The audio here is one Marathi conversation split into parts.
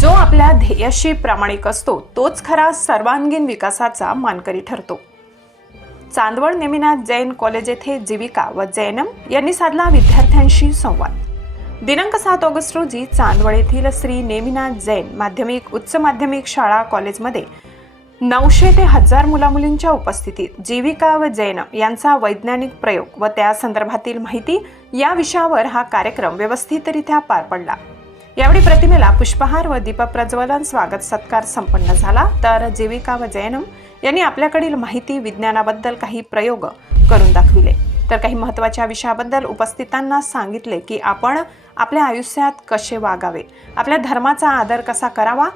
जो आपल्या ध्येयाशी प्रामाणिक असतो तोच खरा सर्वांगीण विकासाचा मानकरी ठरतो. चांदवड नेमिनाथ जैन कॉलेज येथे जीविका व जैनम यांनी साधला विद्यार्थ्यांशी संवाद. दिनांक सात ऑगस्ट रोजी चांदवड येथील श्री नेमिनाथ जैन माध्यमिक उच्च माध्यमिक शाळा कॉलेजमध्ये नऊशे ते हजार मुलामुलींच्या उपस्थितीत जीविका व जैनम यांचा वैज्ञानिक प्रयोग व त्या संदर्भातील माहिती या विषयावर हा कार्यक्रम व्यवस्थितरित्या पार पडला. यावेळी प्रतिमेला पुष्पहार व दीपप्रज्वलन स्वागत सत्कार संपन्न झाला. तर जीविका व जैनम यांनी आपल्याकडील माहिती विज्ञानाबद्दल काही प्रयोग करून दाखविले. तर काही महत्त्वाच्या विषयाबद्दल उपस्थितांना सांगितले की आपण आपल्या आयुष्यात कसे वागावे? आपल्या धर्माचा आदर कसा करावा?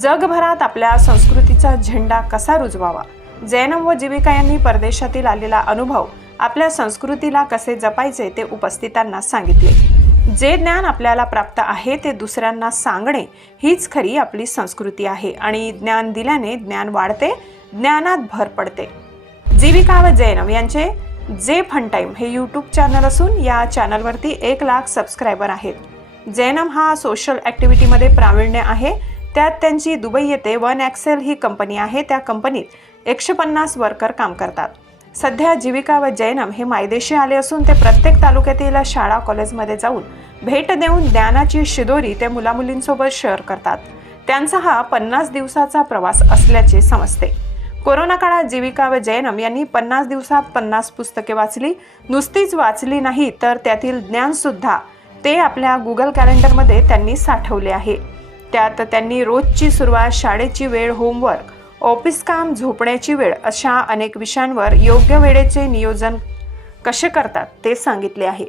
जगभरात आपल्या संस्कृतीचा झेंडा कसा रुजवावा? जैनम व जीविका यांनी परदेशातील आलेला अनुभव आपल्या संस्कृतीला कसे जपायचे ते उपस्थितांना सांगितले. जे ज्ञान आपल्याला प्राप्त आहे ते दुसऱ्यांना सांगणे हीच खरी आपली संस्कृती आहे. आणि ज्ञान दिल्याने ज्ञान वाढते ज्ञानात भर पडते. जीविका व जैनम यांचे जे फन टाईम हे यूट्यूब चॅनल असून या चॅनलवरती एक लाख सबस्क्रायबर आहेत. जैनम हा सोशल ॲक्टिव्हिटीमध्ये प्रावीण्य आहे. त्यात त्यांची दुबई येथे वन ॲक्सेल ही कंपनी आहे. त्या कंपनीत एकशे पन्नास वर्कर काम करतात. सध्या जीविका व जैनम हे मायदेशी आले असून ते प्रत्येक तालुक्यातील शाळा कॉलेजमध्ये जाऊन भेट देऊन ज्ञानाची शिदोरी ते मुलामुलींसोबत शेअर करतात. त्यांचा हा पन्नास दिवसाचा प्रवास असल्याचे समजते. कोरोना काळात जीविका व जैनम यांनी पन्नास दिवसात पन्नास पुस्तके वाचली. नुसतीच वाचली नाही तर त्यातील ज्ञानसुद्धा ते आपल्या गुगल कॅलेंडरमध्ये त्यांनी साठवले आहे. त्यात त्यांनी रोजची सुरुवात शाळेची वेळ होमवर्क ऑफिस काम झोपण्याची वेळ अशा अनेक विषयांवर योग्य वेळेचे नियोजन कसे करतात ते सांगितले आहे.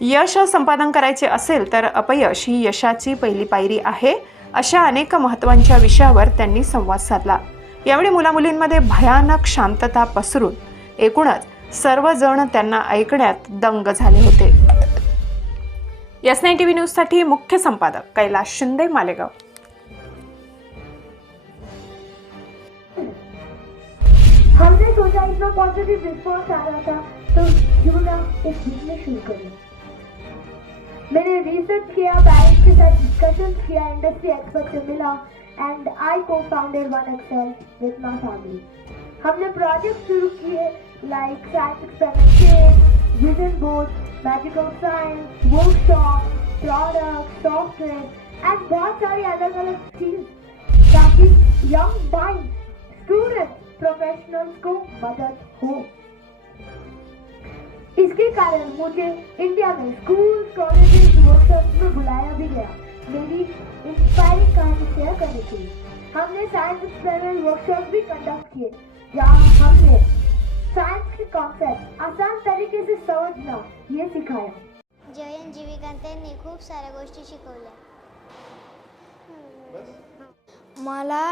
यश संपादन करायचे असेल तर अपयश ही यशाची पहिली पायरी आहे अशा अनेक महत्त्वांच्या विषयावर त्यांनी संवाद साधला. यावेळी मुलामुलींमध्ये भयानक शांतता पसरून एकूणच सर्वजण त्यांना ऐकण्यात दंग झाले होते. एस नाईन टी व्ही न्यूजसाठी मुख्य संपादक कैलास शिंदे मालेगाव. हमने सोचा इतना पॉजिटिव रिस्पॉन्स आ रहा था तो क्यों ना एक बिजनेस शुरू करें। मैंने रिसर्च किया पेरेंट्स के साथ डिस्कशन किया industry expert say Mila and I co founded one excel with my family हमने प्रोजेक्ट शुरू किए like science experiment vision board magical science workshop product software and बहुत सारी अलग अलग चीज ताकि यंग माइंड स्टूडेंट प्रोफेशनल्स को मदद हो। इसके कारण मुझे इंडिया में स्कूल कॉलेजेस वर्कशॉप में बुलाया भी गया। मेरी इंस्पायरिंग कहानी शेयर करने के लिए। हमने साइंस एक्सपेरिमेंट वर्कशॉप भी कंडक्ट किए जहाँ हमने साइंस के कॉन्सेप्ट आसान तरीके से समझना ये सिखाया। जयंत जीविकांत यांनी खूप साऱ्या गोष्टी शिकवल्या। मला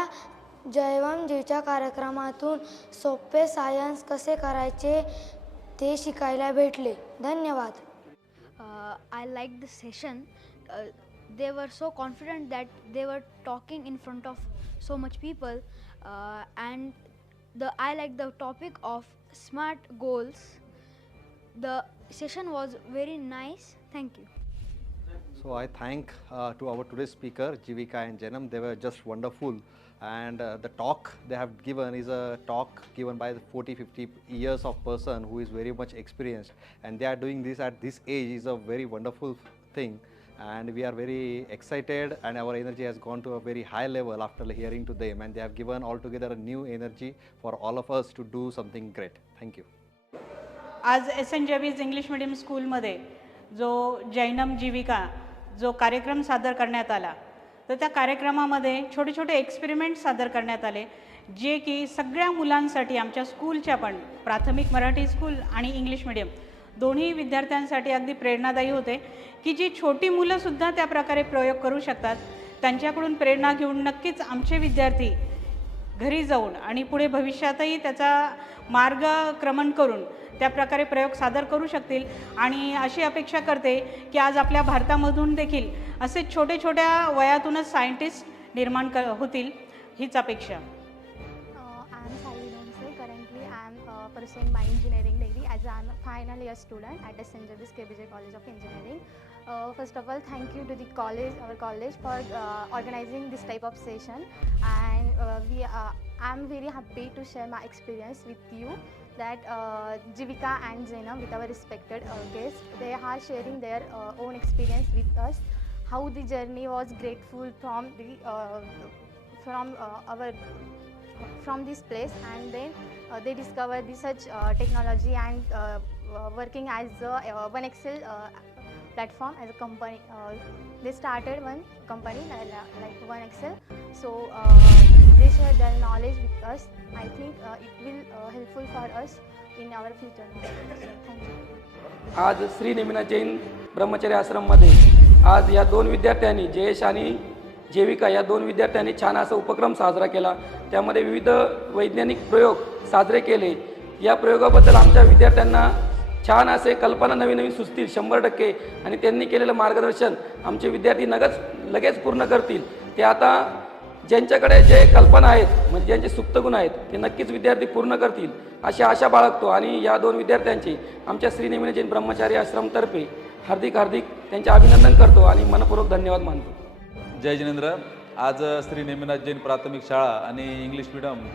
जयवम जीच्या कार्यक्रमातून सोपे सायन्स कसे करायचे ते शिकायला भेटले. धन्यवाद. I like the session they were so confident that they were talking in front of so much people and the I like the topic of smart goals the session was very nice thank you so I thank to our today speaker Jivika and Janam they were just wonderful and uh, the talk they have given is a talk given by the 40, 50 years of person who is very much experienced, and they are doing this at this age is a very wonderful thing. And we are very excited, and our energy has gone to a very high level after hearing to them, and they have given altogether a new energy for all of us to do something great. Thank you. आज S N J B's English medium स्कूलमध्ये जो जैनम जीविका जो कार्यक्रम सादर करण्यात आला तर त्या कार्यक्रमामध्ये छोटे छोटे एक्सपेरिमेंट सादर करण्यात आले जे की सगळ्या मुलांसाठी आमच्या स्कूलच्या पण प्राथमिक मराठी स्कूल आणि इंग्लिश मिडियम दोन्ही विद्यार्थ्यांसाठी अगदी प्रेरणादायी होते की जी छोटी मुलंसुद्धा त्या प्रकारे प्रयोग करू शकतात त्यांच्याकडून प्रेरणा घेऊन नक्कीच आमचे विद्यार्थी घरी जाऊन आणि पुढे भविष्यातही त्याचा मार्गक्रमण करून त्या प्रकारे प्रयोग सादर करू शकतील. आणि अशी अपेक्षा करते की आज आपल्या भारतामधून देखील असे छोटे छोट्या वयातूनच सायंटिस्ट निर्माण क होतील हीच अपेक्षा. Pursuing my engineering degree as a final year student at the Saint Jarvis K B J college of engineering first of all thank you to the college our college for organising this type of session and we I am very happy to share my experience with you that Jivika and Janam with our respected guest they are sharing their own experience with us How the journey was grateful from the uh, from uh, our from this place. And then uh, they discovered the such uh, technology and uh, uh, working as one excel platform as a company uh, they started one company like one excel so uh, they share their knowledge with us i think uh, it will uh, helpful for us in our future so thank you आज श्री नेमिना जैन ब्रह्मचर्य आश्रममध्ये आज या दोन विद्यार्थ्यांनी जयेश आणि जेविका या दोन विद्यार्थ्यांनी छान असा उपक्रम साजरा केला त्यामध्ये विविध वैज्ञानिक प्रयोग साजरे केले या प्रयोगाबद्दल आमच्या विद्यार्थ्यांना छान असे कल्पना नवीन नवीन सुचतील शंभर टक्के. आणि त्यांनी केलेलं मार्गदर्शन आमचे विद्यार्थी नगच लगेच पूर्ण करतील. ते आता ज्यांच्याकडे जे कल्पना आहेत म्हणजे ज्यांचे सुप्तगुण आहेत ते नक्कीच विद्यार्थी पूर्ण करतील. अशी आशा बाळगतो आणि या दोन विद्यार्थ्यांची आमच्या श्रीनेमिना जैन ब्रह्मचारी आश्रमतर्फे हार्दिक हार्दिक त्यांचे अभिनंदन करतो आणि मनपूर्वक धन्यवाद मानतो. जय जिनेंद्र. आज श्री नेमिनाथ जैन प्राथमिक शाळा आणि इंग्लिश मीडियम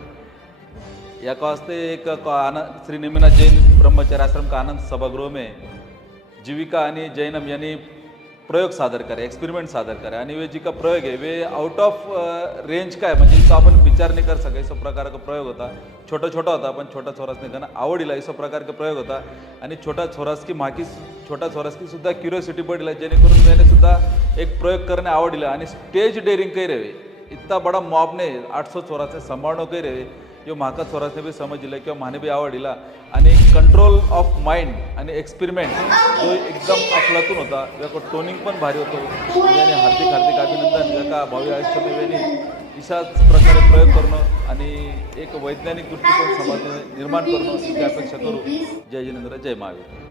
या वास्ते एक क- श्री नेमिनाथ जैन ब्रह्मचर्य आश्रम का आनंद सभागृह में जीविका आणि जैनम यांनी प्रयोग सादर करे एक्सपेरिमेंट सादर करे आणि वे जी का प्रयोग आहे वे आउट ऑफ रेंज काय म्हणजे इसको आपण विचार नाही कर सके इस प्रकार का प्रयोग होता. छोटा छोटा होता पण छोटा छोरासने घना आवडीला इस प्रकार का प्रयोग होता. आणि छोटा छोरास की माकी छोटा छोरास की सुद्धा क्युरियोसिटी पडला जेणेकरून त्याने सुद्धा एक प्रयोग करणे आवडलं. आणि स्टेज डेअरिंग काही रेवे इतका बड़ा मॉब नाही आठ सौ चौरासे सांभाळणं काही रेवे ह्यो म्हाका चोरासने बी समजलं किंवा म्हाने बी आवडिला. आणि कंट्रोल ऑफ माइंड आणि एक्सपेरिमेंट जो एकदम अफलातून होता. याको टोनिंग पण भारी होतो. याने हार्दिक हार्दिक अभिनंदन. याका भावी आयुष्यामध्ये अशाच प्रकारे प्रयोग करणं आणि एक वैज्ञानिक दृष्टिकोन समाज निर्माण करणं ही अपेक्षा करू. जय जिनेंद्र जय महावीर.